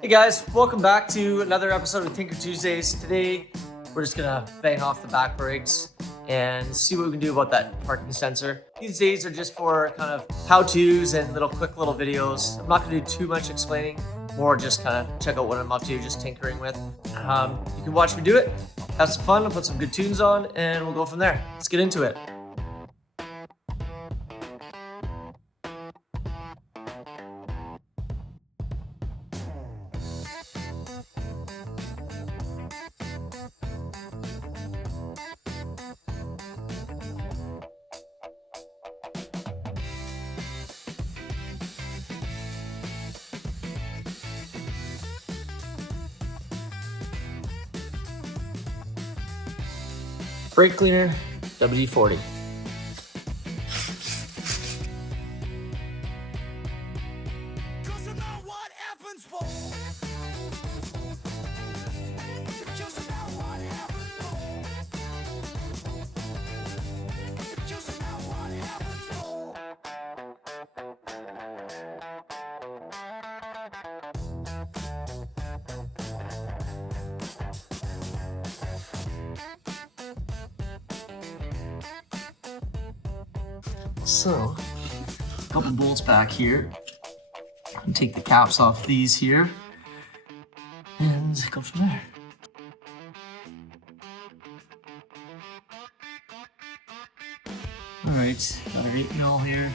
Hey guys, welcome back to another episode of Tinker Tuesdays. Today, we're just gonna bang off the back brakes and see what we can do about that parking sensor. These days are just for kind of how-tos and quick little videos. I'm not gonna do too much explaining, more just kind of check out what I'm up to, just tinkering with. You can watch me do it, have some fun, I'll put some good tunes on, and we'll go from there. Let's get into it. Brake cleaner, WD-40. So, a couple bolts back here. And take the caps off these here and go from there. All right, got our 8mm here.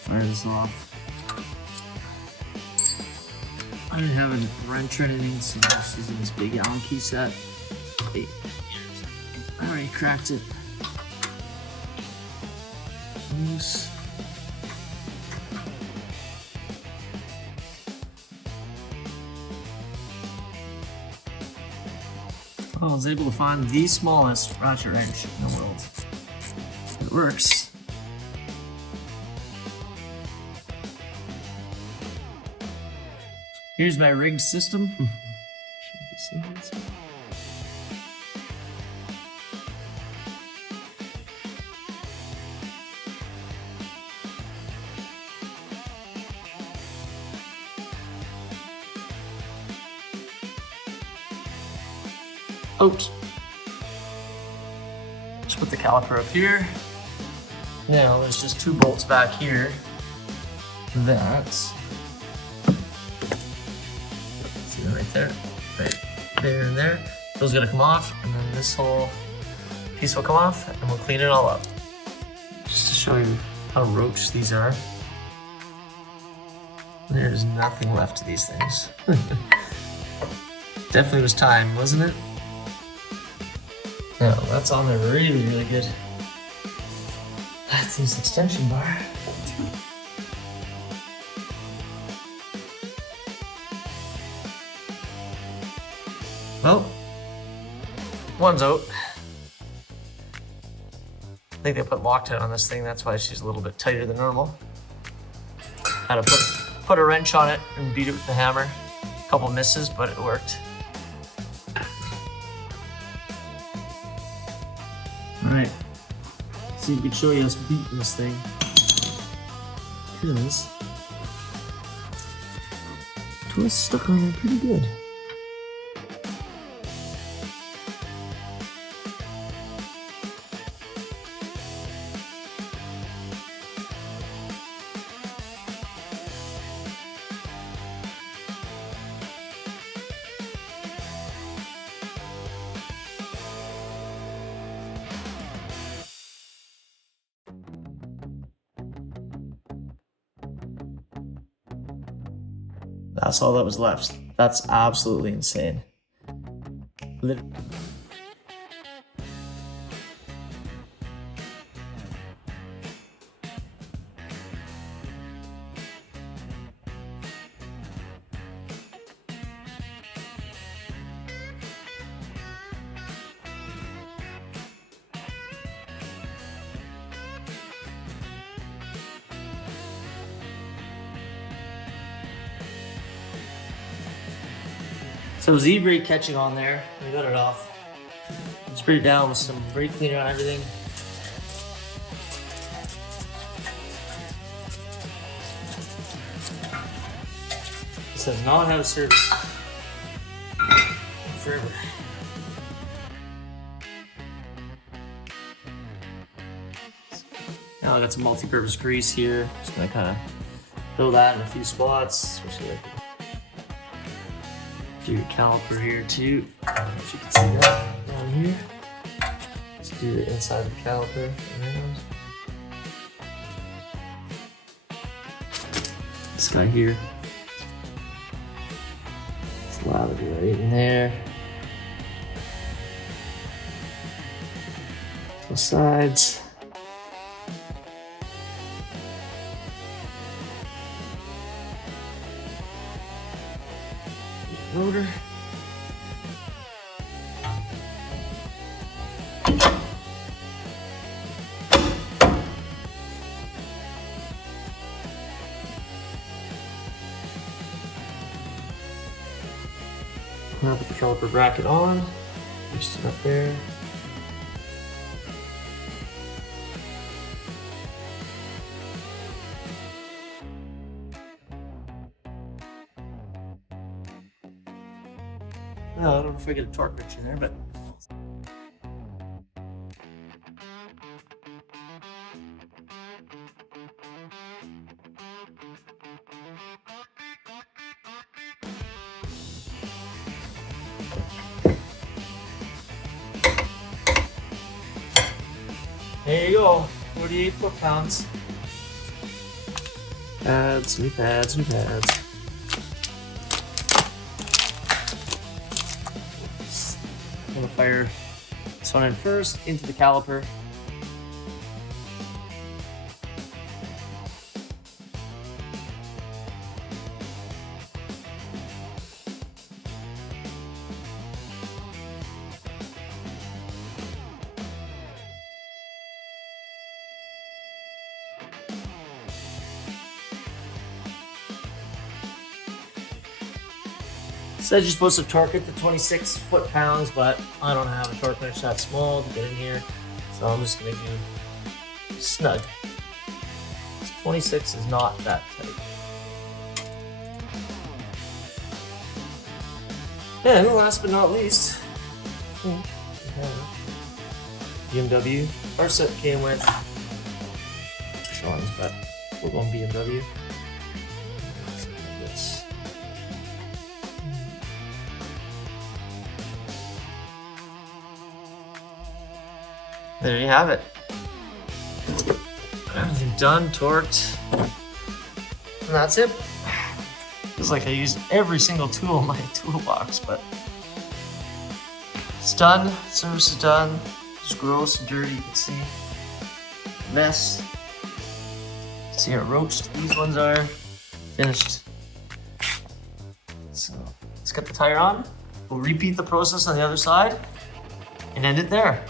Fire this off. I didn't have a wrench or anything, so I'm just using this big Allen key set. I already cracked it. Loose. I was able to find the smallest ratchet wrench in the world. It works. Here's my rig system. Oops. Just put the caliper up here. Now there's just two bolts back here. See that right there? Right there and there. Those are gonna come off, and then this whole piece will come off, and we'll clean it all up. Just to show you how roach these are. There's nothing left of these things. Definitely was time, wasn't it? No, that's on there really, really good. That's this extension bar. Well, one's out. I think they put Loctite on this thing, that's why she's a little bit tighter than normal. Had to put a wrench on it and beat it with the hammer. A couple misses, but it worked. Alright, see if we can show you us beating this thing. Because twist stuck on there pretty good. That's all that was left. That's absolutely insane. So Z-brake catching on there, we got it off. Sprayed it down with some brake cleaner on everything. has not had a service in forever. Now I got some multi-purpose grease here. Just gonna kind of fill that in a few spots, especially like do your caliper here too. I don't know if you can see that down here. Let's do the inside of the caliper. This guy here. Slide it right in there. Both sides. Rotor. Now put the caliper bracket on, just it up there. No, I don't know if I get a torque wrench in there, but there you go, 48 foot-pounds. Pads, new pads, new pads. I'm gonna fire this one in first into the caliper. Said you're supposed to torque it to 26 foot-pounds, but I don't have a torque wrench that small to get in here, so I'm just gonna do snug. 26 is not that tight. And last but not least, BMW. Our set came with Sean's, but we're going BMW. There you have it. Everything done, torqued, and that's it. Feels like I used every single tool in my toolbox, but it's done. Service is done. It's gross and dirty. You can see mess. See how roached these ones are. Finished. So let's get the tire on. We'll repeat the process on the other side and end it there.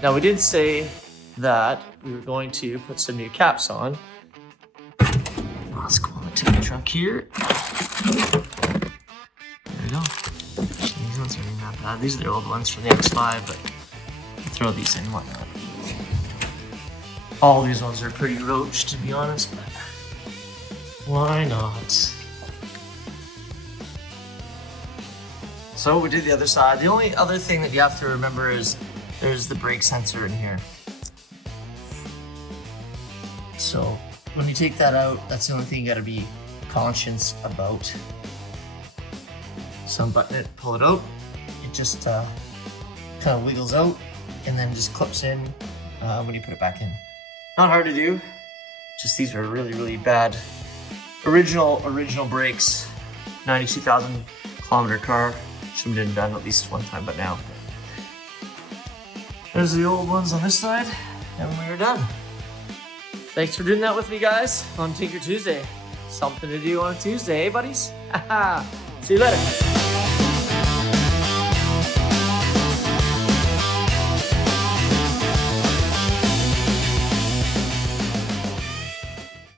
Now we did say that we were going to put some new caps on. Let's go on the tank trunk here. There we go. These ones are really not bad. These are the old ones from the X5, but I'll throw these in, why not? All these ones are pretty roached, to be honest, but why not? So we did the other side. The only other thing that you have to remember is there's the brake sensor in here. So when you take that out, that's the only thing you gotta be conscious about. So unbutton it, pull it out. It just kind of wiggles out and then just clips in when you put it back in. Not hard to do. Just these are really, really bad. Original brakes. 92,000 kilometer car. Should have been done at least one time, but now. There's the old ones on this side. And we're done. Thanks for doing that with me, guys, on Tinker Tuesday. Something to do on a Tuesday, eh, buddies? See you later.